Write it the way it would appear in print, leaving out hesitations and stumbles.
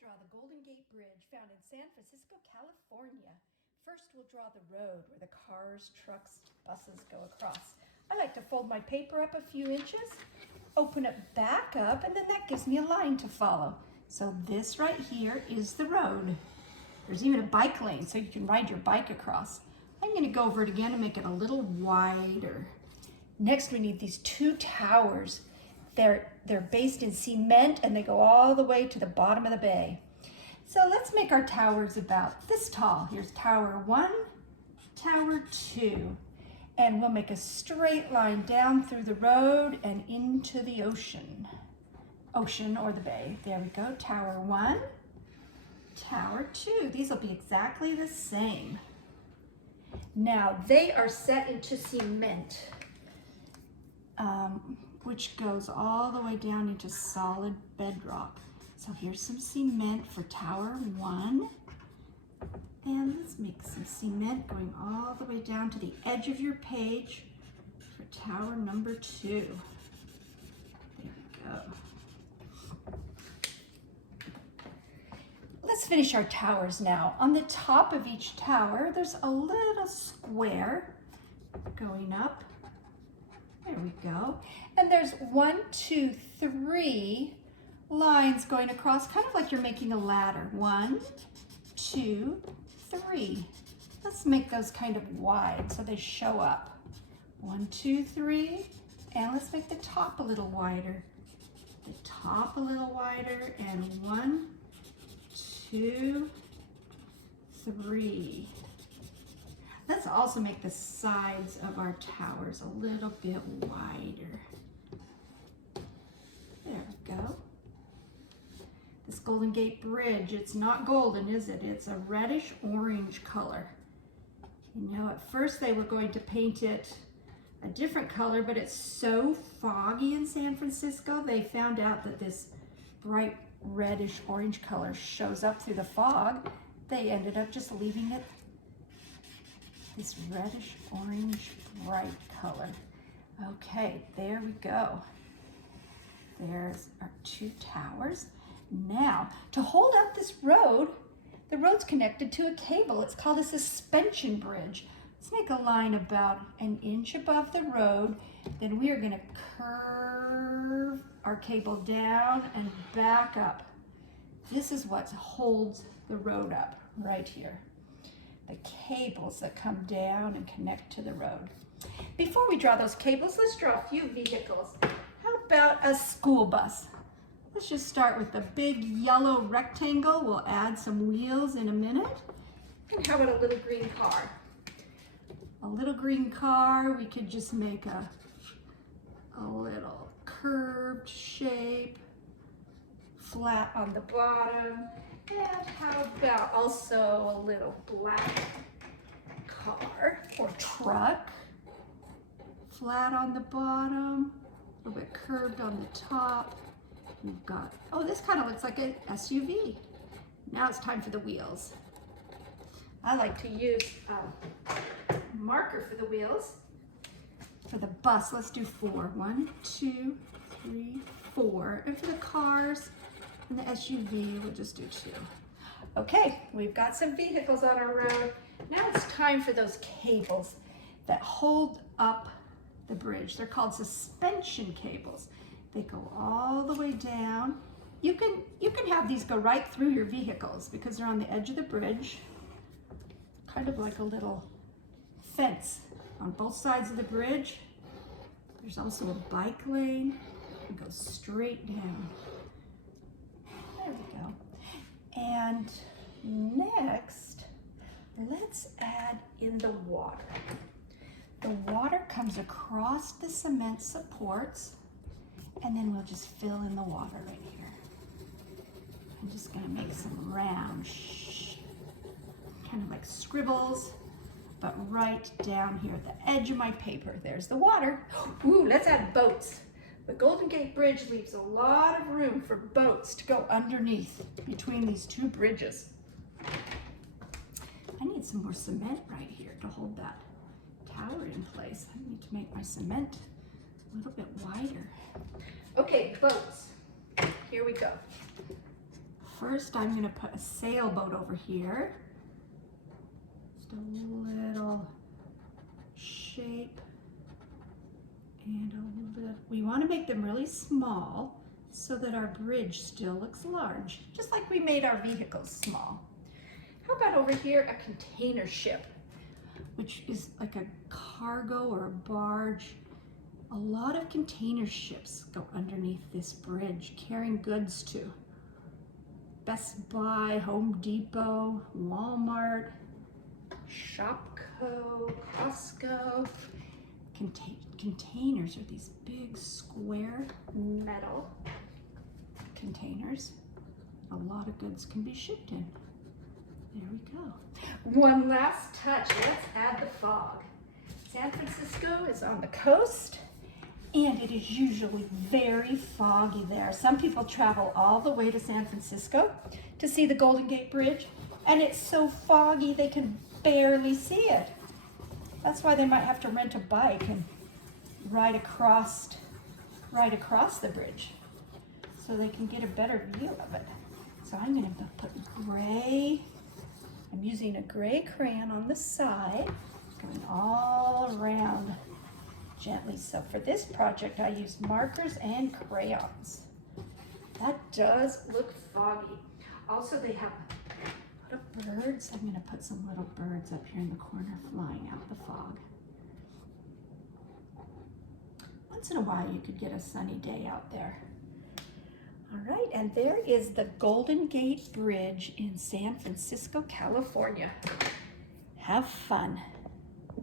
draw the Golden Gate Bridge found in San Francisco, California. First, we'll draw the road where the cars, trucks, buses go across. I like to fold my paper up a few inches, open it back up, and then that gives me a line to follow. So this right here is the road. There's even a bike lane so you can ride your bike across. I'm going to go over it again and make it a little wider. Next, we need these two towers. They're based in cement and they go all the way to the bottom of the bay. So let's make our towers about this tall. Here's tower 1, tower 2. And we'll make a straight line down through the road and into the ocean. Ocean or the bay. There we go. Tower 1, tower 2. These will be exactly the same. Now they are set into cement, which goes all the way down into solid bedrock. So here's some cement for tower 1. And let's make some cement going all the way down to the edge of your page for tower number 2. There we go. Let's finish our towers now. On the top of each tower, there's a little square going up. There we go. And there's 1, 2, 3 lines going across, kind of like you're making a ladder. 1, 2, 3. Let's make those kind of wide so they show up. 1, 2, 3. And let's make the top a little wider. The top a little wider. And 1, 2, 3. Let's also make the sides of our towers a little bit wider. There we go. This Golden Gate Bridge, it's not golden, is it? It's a reddish orange color. You know, at first they were going to paint it a different color, but it's so foggy in San Francisco, they found out that this bright reddish orange color shows up through the fog. They ended up just leaving it this reddish orange bright color. Okay, there we go. There's our 2 towers. Now, to hold up this road, the road's connected to a cable. It's called a suspension bridge. Let's make a line about 1 inch above the road. Then we are going to curve our cable down and back up. This is what holds the road up right here. The cables that come down and connect to the road. Before we draw those cables, let's draw a few vehicles. How about a school bus? Let's just start with the big yellow rectangle. We'll add some wheels in a minute. And how about a little green car? A little green car, we could just make a little curved shape, flat on the bottom. And how about also a little black car or truck, flat on the bottom, a little bit curved on the top. We've got, oh, this kind of looks like an SUV. Now it's time for the wheels. I like to use a marker for the wheels. For the bus, let's do 4. 1, 2, 3, 4. And for the cars and the SUV, we'll just do 2. Okay, we've got some vehicles on our road. Now it's time for those cables that hold up the bridge. They're called suspension cables. They go all the way down. You can have these go right through your vehicles because they're on the edge of the bridge, kind of like a little fence on both sides of the bridge. There's also a bike lane. It goes straight down. There we go. And next, let's add in the water. The water comes across the cement supports, and then we'll just fill in the water right here. I'm just gonna make some round, kind of like scribbles, but right down here at the edge of my paper. There's the water. Ooh, let's add boats. The Golden Gate Bridge leaves a lot of room for boats to go underneath between these 2 bridges. I need some more cement right here to hold that tower in place. I need to make my cement a little bit wider. Okay, boats. Here we go. first I'm going to put a sailboat over here. Just a little shape. And a little, we want to make them really small so that our bridge still looks large, just like we made our vehicles small. How about over here, a container ship, which is like a cargo or a barge. A lot of container ships go underneath this bridge, carrying goods to Best Buy, Home Depot, Walmart, Shopko, Costco. Containers are these big square metal containers. A lot of goods can be shipped in. There we go. One last touch, let's add the fog. San Francisco is on the coast, and it is usually very foggy there. Some people travel all the way to San Francisco to see the Golden Gate Bridge, and it's so foggy they can barely see it. That's why they might have to rent a bike and ride across the bridge so they can get a better view of it. So I'm going to put gray. I'm using a gray crayon on the side, going all around gently. So for this project, I used markers and crayons. That does look foggy. Also, they have little birds. I'm going to put some little birds up here in the corner flying out the fog. Once in a while, you could get a sunny day out there. All right, and there is the Golden Gate Bridge in San Francisco, California. Have fun.